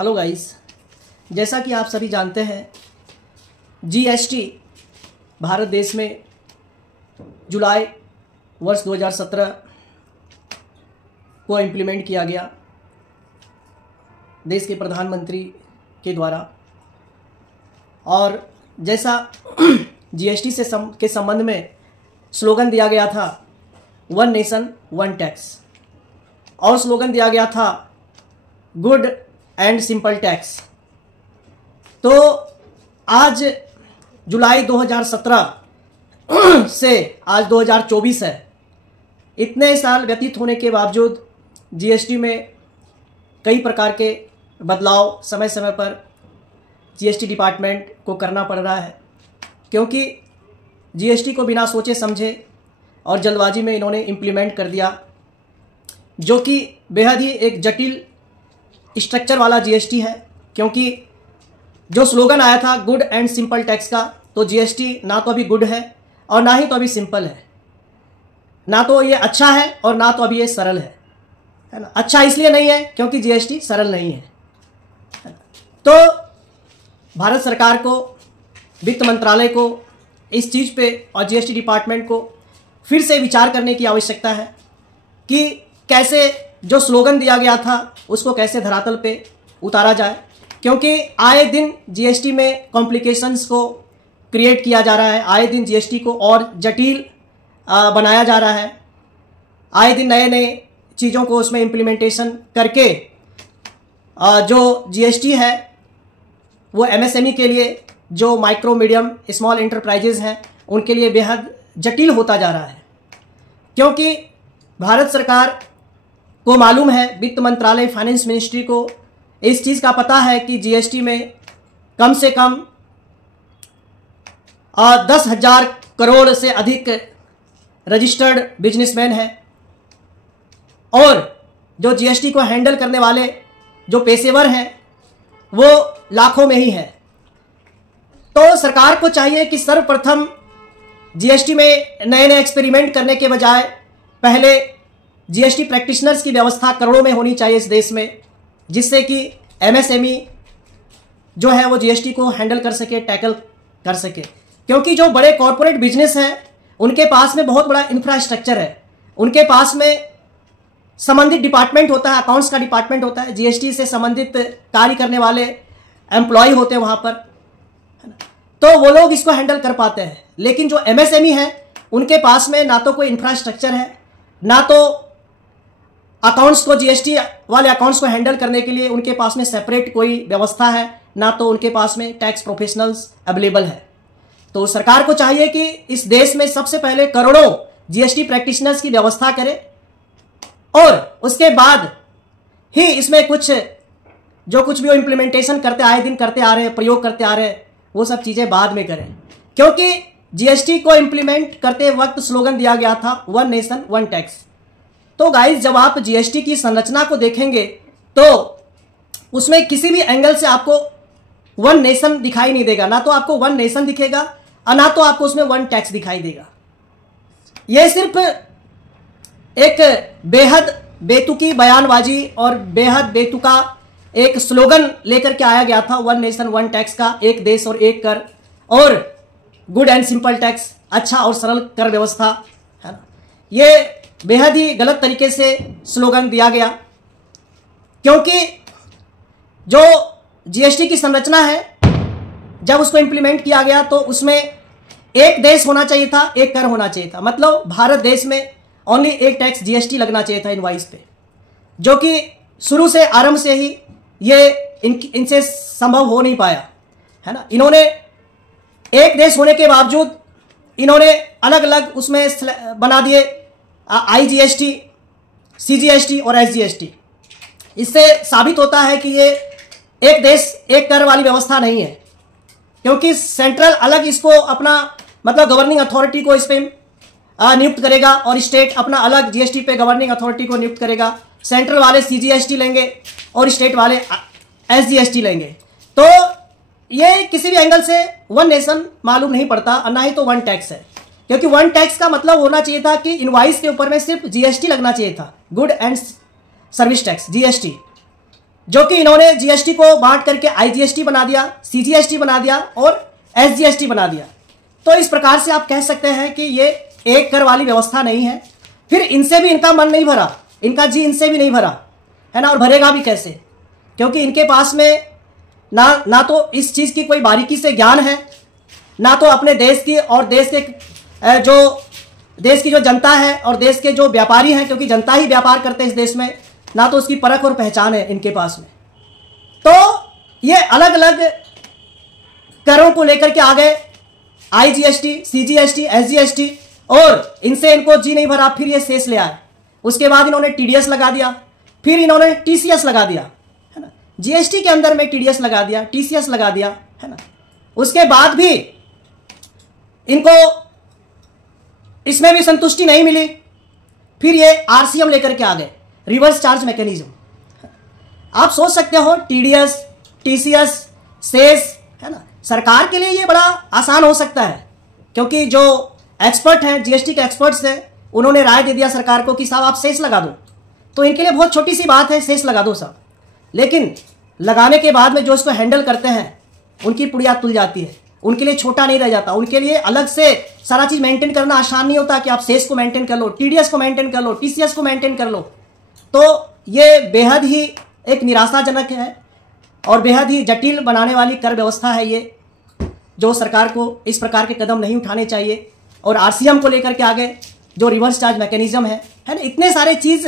Hello guys, जैसा कि आप सभी जानते हैं जीएसटी भारत देश में जुलाई वर्ष 2017 को इम्प्लीमेंट किया गया देश के प्रधानमंत्री के द्वारा। और जैसा जीएसटी से के संबंध में स्लोगन दिया गया था वन नेशन वन टैक्स, और स्लोगन दिया गया था गुड एंड सिंपल टैक्स। तो आज जुलाई 2017 से आज 2024 है। इतने साल व्यतीत होने के बावजूद जीएसटी में कई प्रकार के बदलाव समय समय पर जीएसटी डिपार्टमेंट को करना पड़ रहा है, क्योंकि जीएसटी को बिना सोचे समझे और जल्दबाजी में इन्होंने इम्प्लीमेंट कर दिया, जो कि बेहद ही एक जटिल स्ट्रक्चर वाला जीएसटी है। क्योंकि जो स्लोगन आया था गुड एंड सिंपल टैक्स का, तो जीएसटी ना तो अभी गुड है और ना ही तो अभी सिंपल है, ना तो ये अच्छा है और ना तो अभी ये सरल है ना। अच्छा इसलिए नहीं है क्योंकि जीएसटी सरल नहीं है ना? तो भारत सरकार को, वित्त मंत्रालय को इस चीज़ पे और जीएसटी डिपार्टमेंट को फिर से विचार करने की आवश्यकता है कि कैसे जो स्लोगन दिया गया था उसको कैसे धरातल पे उतारा जाए। क्योंकि आए दिन जीएसटी में कॉम्प्लिकेशंस को क्रिएट किया जा रहा है, आए दिन जीएसटी को और जटिल बनाया जा रहा है, आए दिन नए नए चीज़ों को उसमें इम्प्लीमेंटेशन करके जो जीएसटी है वो एमएसएमई के लिए, जो माइक्रो मीडियम स्मॉल एंटरप्राइजेज हैं, उनके लिए बेहद जटिल होता जा रहा है। क्योंकि भारत सरकार को मालूम है, वित्त मंत्रालय फाइनेंस मिनिस्ट्री को इस चीज़ का पता है कि जीएसटी में कम से कम 10,000 करोड़ से अधिक रजिस्टर्ड बिजनेसमैन हैं, और जो जीएसटी को हैंडल करने वाले जो पेशेवर हैं वो लाखों में ही हैं। तो सरकार को चाहिए कि सर्वप्रथम जीएसटी में नए नए एक्सपेरिमेंट करने के बजाय पहले जीएसटी प्रैक्टिशनर्स की व्यवस्था करोड़ों में होनी चाहिए इस देश में, जिससे कि एमएसएमई जो है वो जीएसटी को हैंडल कर सके, टैकल कर सके। क्योंकि जो बड़े कॉरपोरेट बिजनेस हैं उनके पास में बहुत बड़ा इंफ्रास्ट्रक्चर है, उनके पास में संबंधित डिपार्टमेंट होता है, अकाउंट्स का डिपार्टमेंट होता है, जीएसटी से संबंधित कार्य करने वाले एम्प्लॉय होते हैं वहाँ पर, तो वो लोग इसको हैंडल कर पाते हैं। लेकिन जो एमएसएमई है उनके पास में ना तो कोई इंफ्रास्ट्रक्चर है, ना तो अकाउंट्स को, जीएसटी वाले अकाउंट्स को हैंडल करने के लिए उनके पास में सेपरेट कोई व्यवस्था है, ना तो उनके पास में टैक्स प्रोफेशनल्स अवेलेबल है। तो सरकार को चाहिए कि इस देश में सबसे पहले करोड़ों जीएसटी प्रैक्टिशनर्स की व्यवस्था करे, और उसके बाद ही इसमें जो कुछ भी वो इम्प्लीमेंटेशन करते आए दिन करते आ रहे हैं, प्रयोग करते आ रहे हैं, वो सब चीज़ें बाद में करें। क्योंकि जीएसटी को इम्प्लीमेंट करते वक्त स्लोगन दिया गया था वन नेशन वन टैक्स। तो गाइस, जब आप जीएसटी की संरचना को देखेंगे तो उसमें किसी भी एंगल से आपको वन नेशन दिखाई नहीं देगा, ना तो आपको वन नेशन दिखेगा और ना तो आपको उसमें वन टैक्स दिखाई देगा। यह सिर्फ एक बेहद बेतुकी बयानबाजी और बेहद बेतुका एक स्लोगन लेकर के आया गया था वन नेशन वन टैक्स का, एक देश और एक कर, और गुड एंड सिंपल टैक्स, अच्छा और सरल कर व्यवस्था, है ना। ये बेहद ही गलत तरीके से स्लोगन दिया गया। क्योंकि जो जीएसटी की संरचना है, जब उसको इम्प्लीमेंट किया गया तो उसमें एक देश होना चाहिए था, एक कर होना चाहिए था। मतलब भारत देश में ओनली एक टैक्स जीएसटी लगना चाहिए था इनवाइस पे, जो कि शुरू से आरंभ से ही ये इनसे संभव हो नहीं पाया, है ना। इन्होंने एक देश होने के बावजूद इन्होंने अलग अलग उसमें बना दिए आईजीएसटी, सीजीएसटी और एसजीएसटी। इससे साबित होता है कि ये एक देश एक कर वाली व्यवस्था नहीं है, क्योंकि सेंट्रल अलग इसको अपना मतलब गवर्निंग अथॉरिटी को इस पे नियुक्त करेगा, और स्टेट अपना अलग जीएसटी पे गवर्निंग अथॉरिटी को नियुक्त करेगा। सेंट्रल वाले सीजीएसटी लेंगे और स्टेट वाले एसजीएसटी लेंगे। तो ये किसी भी एंगल से वन नेशन मालूम नहीं पड़ता, और ना ही तो वन टैक्स है। क्योंकि वन टैक्स का मतलब होना चाहिए था कि इनवाइस के ऊपर में सिर्फ जीएसटी लगना चाहिए था, good and service tax, GST. जो कि इन्होंने जीएसटी को बांट करके आईजीएसटी बना दिया, सीजीएसटी बना दिया और एसजीएसटी बना दिया। तो इस प्रकार से आप कह सकते हैं कि ये एक कर वाली व्यवस्था नहीं है। फिर इनसे भी इनका मन नहीं भरा, इनका जी इनसे भी नहीं भरा है ना, और भरेगा भी कैसे, क्योंकि इनके पास में ना तो इस चीज़ की कोई बारीकी से ज्ञान है, ना तो अपने देश की और देश की जो जनता है और देश के जो व्यापारी हैं, क्योंकि जनता ही व्यापार करते हैं इस देश में, ना तो उसकी परख और पहचान है इनके पास में। तो ये अलग अलग करों को लेकर के आ गए, आईजीएसटी, सीजीएसटी, एसजीएसटी, और इनसे इनको जी नहीं भरा, फिर ये सेस ले आए। उसके बाद इन्होंने टीडीएस लगा दिया, फिर इन्होंने टीसीएस लगा दिया, है ना, जीएसटी के अंदर में टीडीएस लगा दिया, टीसीएस लगा दिया, है ना। उसके बाद भी इनको इसमें भी संतुष्टि नहीं मिली, फिर ये आरसीएम लेकर के आ गए, रिवर्स चार्ज मैकेनिज्म। आप सोच सकते हो टीडीएस, टीसीएस, सेस, है ना, सरकार के लिए ये बड़ा आसान हो सकता है, क्योंकि जो एक्सपर्ट हैं, जीएसटी के एक्सपर्ट्स हैं, उन्होंने राय दे दिया सरकार को कि साहब आप सेस लगा दो, तो इनके लिए बहुत छोटी सी बात है, सेस लगा दो साहब। लेकिन लगाने के बाद में जो इसको हैंडल करते हैं उनकी पुड़िया तुल जाती है, उनके लिए छोटा नहीं रह जाता, उनके लिए अलग से सारा चीज मेंटेन करना आसान नहीं होता कि आप सेस को मेंटेन कर लो, टीडीएस को मेंटेन कर लो, टीसीएस को मेंटेन कर लो। तो ये बेहद ही एक निराशाजनक है और बेहद ही जटिल बनाने वाली कर व्यवस्था है ये, जो सरकार को इस प्रकार के कदम नहीं उठाने चाहिए। और आरसीएम को लेकर के आगे जो रिवर्स चार्ज मैकेनिज्म है ना, इतने सारे चीज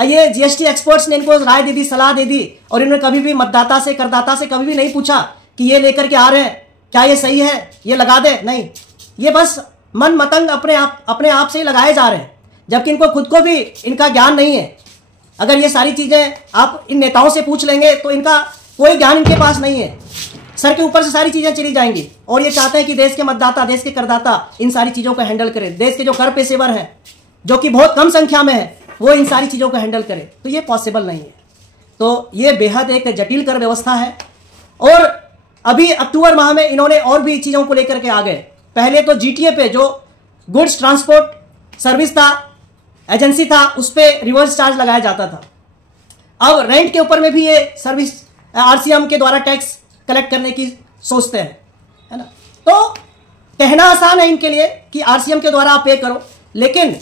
ये जीएसटी एक्सपर्ट्स ने इनको राय दे दी, सलाह दे दी, और इन्होंने कभी भी मतदाता से, करदाता से कभी भी नहीं पूछा कि ये लेकर के आ रहे हैं क्या ये सही है, ये लगा दे, नहीं, ये बस मन मतंग अपने आप से ही लगाए जा रहे हैं, जबकि इनको खुद को भी इनका ज्ञान नहीं है। अगर ये सारी चीजें आप इन नेताओं से पूछ लेंगे तो इनका कोई ज्ञान इनके पास नहीं है, सर के ऊपर से सारी चीजें चली जाएंगी। और ये चाहते हैं कि देश के मतदाता, देश के करदाता इन सारी चीजों को हैंडल करें, देश के जो कर पेशेवर हैं जो कि बहुत कम संख्या में है वो इन सारी चीजों को हैंडल करें, तो ये पॉसिबल नहीं है। तो ये बेहद एक जटिल कर व्यवस्था है। और अभी अक्टूबर माह में इन्होंने और भी चीजों को लेकर के आ गए। पहले तो जीटीए पे जो गुड्स ट्रांसपोर्ट सर्विस था, एजेंसी था, उस पर रिवर्स चार्ज लगाया जाता था। अब रेंट के ऊपर में भी ये सर्विस आरसीएम के द्वारा टैक्स कलेक्ट करने की सोचते हैं, है ना। तो कहना आसान है इनके लिए कि आरसीएम के द्वारा आप पे करो, लेकिन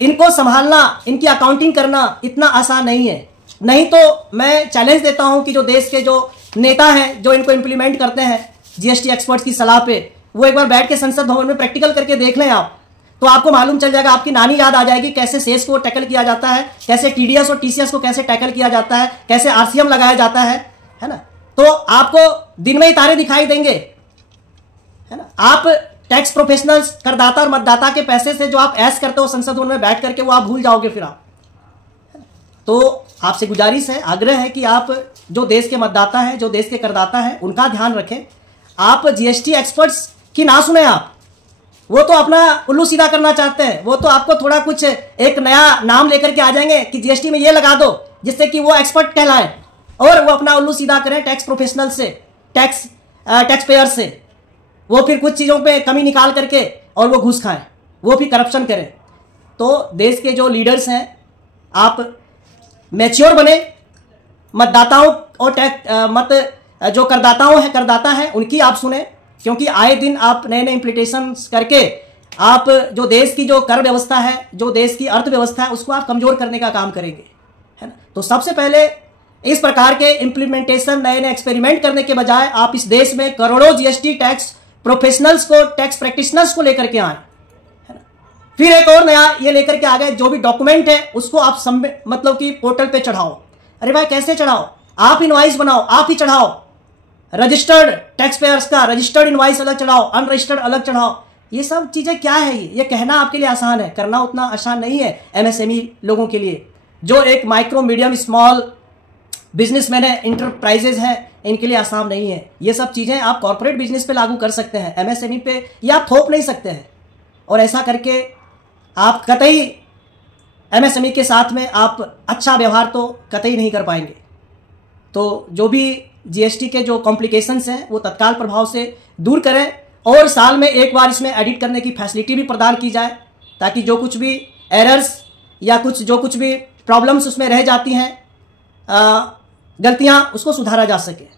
इनको संभालना, इनकी अकाउंटिंग करना इतना आसान नहीं है। नहीं तो मैं चैलेंज देता हूं कि जो देश के जो नेता हैं जो इनको इंप्लीमेंट करते हैं जीएसटी एक्सपर्ट्स की सलाह पे, वो एक बार बैठ के संसद भवन में प्रैक्टिकल करके देख लें आप, तो आपको मालूम चल जाएगा, आपकी नानी याद आ जाएगी कैसे सेस को टैकल किया जाता है, कैसे टीडीएस और टीसीएस को कैसे टैकल किया जाता है, कैसे आरसीएम लगाया जाता है ना। तो आपको दिन में ही तारे दिखाई देंगे, है ना। आप टैक्स प्रोफेशनल्स, करदाता और मतदाता के पैसे से जो आप ऐश करते हो संसद भवन में बैठ करके, वो आप भूल जाओगे फिर आप। तो आपसे गुजारिश है, आग्रह है कि आप जो देश के मतदाता हैं, जो देश के करदाता हैं, उनका ध्यान रखें। आप जीएसटी एक्सपर्ट्स की ना सुने आप, वो तो अपना उल्लू सीधा करना चाहते हैं, वो तो आपको थोड़ा कुछ एक नया नाम लेकर के आ जाएंगे कि जीएसटी में ये लगा दो, जिससे कि वो एक्सपर्ट कहलाए और वो अपना उल्लू सीधा करें टैक्स प्रोफेशनल से, टैक्स पेयर से। वो फिर कुछ चीज़ों पे कमी निकाल करके और वो घूस खाएं, वो भी करप्शन करें। तो देश के जो लीडर्स हैं, आप मैच्योर बने, मतदाताओं और जो करदाता हैं उनकी आप सुने, क्योंकि आए दिन आप नए नए इम्प्लीमेंटेशन करके आप जो देश की जो कर व्यवस्था है, जो देश की अर्थव्यवस्था है, उसको आप कमजोर करने का काम करेंगे, है ना। तो सबसे पहले इस प्रकार के इम्प्लीमेंटेशन, नए नए एक्सपेरिमेंट करने के बजाय आप इस देश में करोड़ों जीएसटी टैक्स प्रोफेशनल्स को, टैक्स प्रैक्टिशनर्स को लेकर के आए, है ना। फिर एक और नया ये लेकर के आ गए, जो भी डॉक्यूमेंट है उसको आप मतलब कि पोर्टल पे चढ़ाओ। अरे भाई कैसे चढ़ाओ? आप इनवाइस बनाओ, आप ही चढ़ाओ। रजिस्टर्ड टैक्स पेयर्स का रजिस्टर्ड इनवाइस अलग चढ़ाओ, अनरजिस्टर्ड अलग चढ़ाओ। ये सब चीजें क्या है? ये कहना आपके लिए आसान है, करना उतना आसान नहीं है। एमएसएमई लोगों के लिए, जो एक माइक्रो, मीडियम, स्मॉल बिजनेसमैन है, इंटरप्राइजेज हैं, इनके लिए आसान नहीं है। ये सब चीजें आप कॉर्पोरेट बिजनेस पे लागू कर सकते हैं, एमएसएमई पे ये आप थोप नहीं सकते हैं। और ऐसा करके आप कतई एमएसएमई के साथ में आप अच्छा व्यवहार तो कतई नहीं कर पाएंगे। तो जो भी जीएसटी के जो कॉम्प्लिकेशंस हैं वो तत्काल प्रभाव से दूर करें, और साल में एक बार इसमें एडिट करने की फैसिलिटी भी प्रदान की जाए, ताकि जो कुछ भी एरर्स या जो कुछ भी प्रॉब्लम्स उसमें रह जाती हैं, गलतियां उसको सुधारा जा सके।